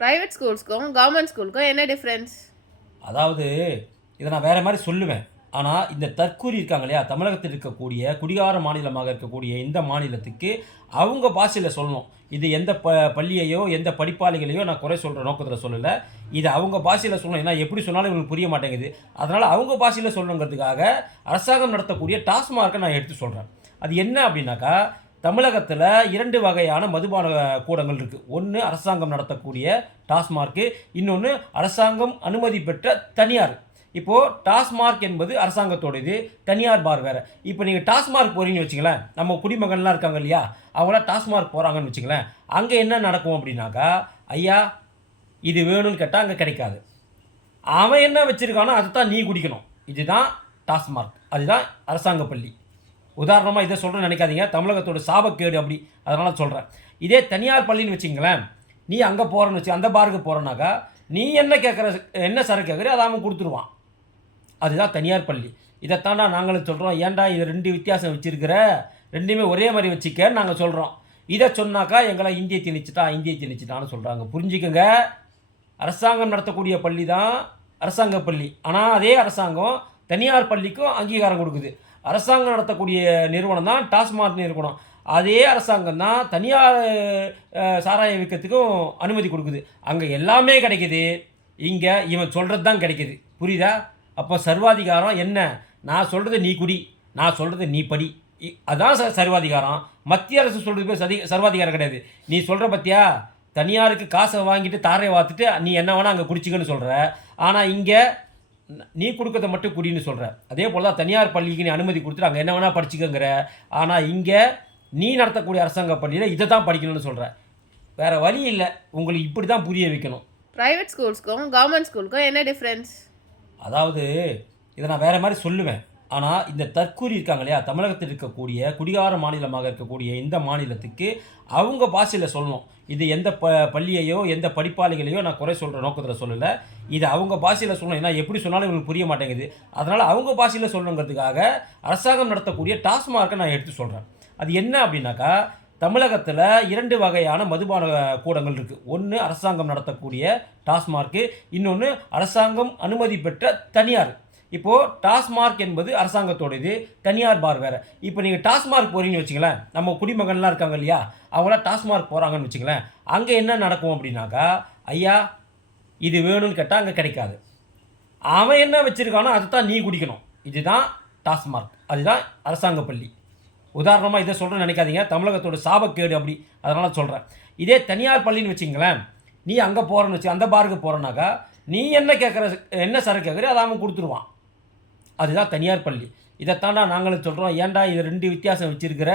private ஸ்கூல்ஸ்க்கும் government ஸ்கூலுக்கும் என்ன difference அதாவது இதை நான் வேறு மாதிரி சொல்லுவேன் ஆனால் இந்த தற்கூரி இருக்காங்க இல்லையா தமிழகத்தில் இருக்கக்கூடிய குடிகார மாநிலமாக இருக்கக்கூடிய இந்த மாநிலத்துக்கு அவங்க பாஷையில் சொல்லணும் இது எந்த ப பள்ளியையோ எந்த படிப்பாளிகளையோ நான் குறை சொல்கிற நோக்கத்தில் சொல்லலை இது அவங்க பாஷையில் சொல்லணும் ஏன்னா எப்படி சொன்னாலும் இவங்களுக்கு புரிய மாட்டேங்குது அதனால் அவங்க பாஷையில் சொல்லணுங்கிறதுக்காக அரசாங்கம் நடத்தக்கூடிய டாஸ்மார்க்கை நான் எடுத்து சொல்கிறேன் அது என்ன அப்படின்னாக்கா தமிழகத்தில் இரண்டு வகையான மதுபான கூடங்கள் இருக்குது ஒன்று அரசாங்கம் நடத்தக்கூடிய டாஸ்மார்க்கு இன்னொன்று அரசாங்கம் அனுமதி பெற்ற தனியார் இப்போது டாஸ்மார்க் என்பது அரசாங்கத்தோடது தனியார் பார் வேறு இப்போ நீங்கள் டாஸ்மார்க் போகிறீங்கன்னு வச்சுங்களேன் நம்ம குடிமகன்லாம் இருக்காங்க இல்லையா அவங்களாம் டாஸ்மார்க் போகிறாங்கன்னு வச்சுங்களேன் அங்கே என்ன நடக்கும் அப்படின்னாக்கா ஐயா இது வேணும்னு கேட்டால் அங்கே கிடைக்காது அவன் என்ன வச்சுருக்கானோ அதை தான் நீ குடிக்கணும் இதுதான் டாஸ்மார்க் அதுதான் அரசாங்க பள்ளி உதாரணமாக இதை சொல்கிறேன்னு நினைக்காதீங்க தமிழகத்தோட சாபக்கேடு அப்படி அதனால் சொல்கிறேன் இதே தனியார் பள்ளின்னு வச்சிங்களேன் நீ அங்கே போகிறேன்னு வச்சு அந்த பாருக்கு போகிறனாக்கா நீ என்ன கேட்குற என்ன சார் கேட்குறியோ அதை அவன் கொடுத்துருவான் அதுதான் தனியார் பள்ளி இதைத்தாண்டா நாங்களும் சொல்கிறோம் ஏன்டா இது ரெண்டு வித்தியாசம் வச்சுருக்கிற ரெண்டுமே ஒரே மாதிரி வச்சுக்கன்னு நாங்கள் சொல்கிறோம் இதை சொன்னாக்கா எங்களை இந்திய திணிச்சிட்டா இந்திய திணிச்சிட்டான்னு சொல்கிறாங்க புரிஞ்சுக்கோங்க அரசாங்கம் நடத்தக்கூடிய பள்ளி தான் அரசாங்க பள்ளி ஆனால் அதே அரசாங்கம் தனியார் பள்ளிக்கும் அங்கீகாரம் கொடுக்குது அரசாங்கம் நடத்தக்கூடிய நிறுவனம் தான் டாஸ்மாக் நிறுவனம் அதே அரசாங்கம் தான் தனியார் சாராய விற்கிறதுக்கும் அனுமதி கொடுக்குது அங்கே எல்லாமே கிடைக்கிது இங்கே இவன் சொல்கிறது தான் கிடைக்கிது புரியுதா அப்போ சர்வாதிகாரம் என்ன நான் சொல்கிறது நீ குடி நான் சொல்கிறது நீ படி அதுதான் சர்வாதிகாரம் மத்திய அரசு சொல்கிறது போய் சதி சர்வாதிகாரம் கிடையாது நீ சொல்கிற பற்றியா தனியாருக்கு காசை வாங்கிட்டு தாரையை வாத்துட்டு நீ என்ன வேணால் அங்கே குடிச்சிக்கன்னு சொல்கிற ஆனால் இங்கே நீ கொடுக்கறத மட்டும் குடின்னு சொல்கிற அதே போல் தான் தனியார் பள்ளிக்கு நீ அனுமதி கொடுத்துட்டு அங்கே என்ன வேணால் படிச்சுக்கங்கிற ஆனால் இங்கே நீ நடத்தக்கூடிய அரசாங்க பள்ளியில் இதை தான் படிக்கணும்னு சொல்கிற வேறு வழி இல்லை உங்களுக்கு இப்படி தான் புரிய வைக்கணும் ப்ரைவேட் ஸ்கூல்ஸ்க்கும் கவர்மெண்ட் ஸ்கூலுக்கும் என்ன டிஃப்ரென்ஸ் அதாவது இதை நான் வேறு மாதிரி சொல்லுவேன் ஆனால் இந்த தற்கூரி இருக்காங்க இல்லையா தமிழகத்தில் இருக்கக்கூடிய குடிகார மாநிலமாக இருக்கக்கூடிய இந்த மாநிலத்துக்கு அவங்க பாஷையில் சொல்லணும் இது எந்த ப பள்ளியையோ எந்த படிப்பாளிகளையோ நான் குறை சொல்கிற நோக்கத்தில் சொல்லலை இது அவங்க பாஷையில் சொல்லணும் ஏன்னா எப்படி சொன்னாலும் இவங்களுக்கு புரிய மாட்டேங்குது அதனால் அவங்க பாஷையில் சொல்லணுங்கிறதுக்காக அரசாங்கம் நடத்தக்கூடிய டாஸ்மார்க்கை நான் எடுத்து சொல்கிறேன் அது என்ன அப்படின்னாக்கா தமிழகத்தில் இரண்டு வகையான மதுபான கூடங்கள் இருக்குது ஒன்று அரசாங்கம் நடத்தக்கூடிய டாஸ்மார்க்கு இன்னொன்று அரசாங்கம் அனுமதி பெற்ற தனியார் இப்போது டாஸ்மார்க் என்பது அரசாங்கத்தோடது தனியார் பார் வேறு இப்போ நீங்கள் டாஸ்மார்க் போகிறீங்கன்னு வச்சுங்களேன் நம்ம குடிமகன்லாம் இருக்காங்க இல்லையா அவங்களாம் டாஸ்மார்க் போகிறாங்கன்னு வச்சுங்களேன் அங்கே என்ன நடக்கும் அப்படின்னாக்கா ஐயா இது வேணும்னு கேட்டால் அங்கே கிடைக்காது அவன் என்ன வச்சுருக்கானோ அதை தான் நீ குடிக்கணும் இதுதான் டாஸ்மார்க் அதுதான் அரசாங்க பள்ளி உதாரணமாக இதை சொல்கிறேன்னு நினைக்காதீங்க தமிழகத்தோட சாபக்கேடு அப்படி அதனால் சொல்கிறேன் இதே தனியார் பள்ளின்னு வச்சிங்களேன் நீ அங்கே போகிறேன்னு வச்சு அந்த பாருக்கு போகிறனாக்கா நீ என்ன கேட்குற என்ன சரக்கு கேட்குறியோ அதை அவன் கொடுத்துருவான் அதுதான் தனியார் பள்ளி இதைத்தாண்டா நாங்களும் சொல்கிறோம் ஏன்டா இது ரெண்டு வித்தியாசம் வச்சுருக்கிற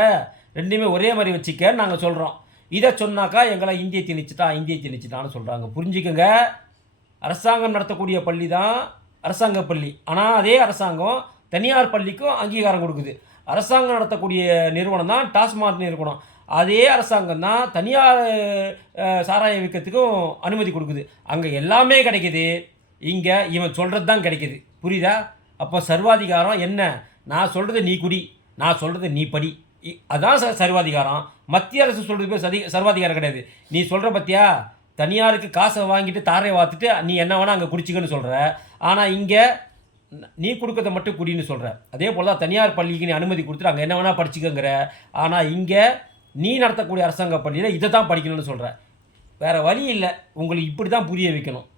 ரெண்டுமே ஒரே மாதிரி வச்சுக்க நாங்கள் சொல்கிறோம் இதை சொன்னாக்கா எங்களை இந்திய திணிச்சிட்டா இந்திய திணிச்சிட்டான்னு சொல்கிறாங்க புரிஞ்சுக்கோங்க அரசாங்கம் நடத்தக்கூடிய பள்ளி தான் அரசாங்க பள்ளி ஆனால் அதே அரசாங்கம் தனியார் பள்ளிக்கும் அங்கீகாரம் கொடுக்குது அரசாங்கம் நடத்தக்கூடிய நிறுவனம் தான் டாஸ்மாக் நிறுவனம் அதே அரசாங்கம் தான் தனியார் சாராய விற்கிறதுக்கும் அனுமதி கொடுக்குது அங்கே எல்லாமே கிடைக்கிது இங்கே இவன் சொல்கிறது தான் கிடைக்கிது புரியுதா அப்போ சர்வாதிகாரம் என்ன நான் சொல்கிறது நீ குடி நான் சொல்கிறது நீ படி அதுதான் ச சர்வாதிகாரம் மத்திய அரசு சொல்கிறது சதி சர்வாதிகாரம் கிடையாது நீ சொல்கிற பற்றியா தனியாருக்கு காசை வாங்கிட்டு தாரை வாத்துட்டு நீ என்ன வேணால் அங்கே குடிச்சிக்கன்னு சொல்கிற ஆனால் இங்கே நீ கொடுக்கறத மட்டும் குடின்னு சொல்கிற அதே போல் தான் தனியார் பள்ளிக்கு நீ அனுமதி கொடுத்துட்டு அங்கே என்ன வேணால் படிச்சுக்கங்கிற ஆனால் இங்கே நீ நடத்தக்கூடிய அரசாங்க பள்ளியில் இதை தான் படிக்கணும்னு சொல்கிற வேறு வழி இல்லை உங்களுக்கு இப்படி தான் புரிய வைக்கணும்